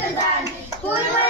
ஒன்றுதான்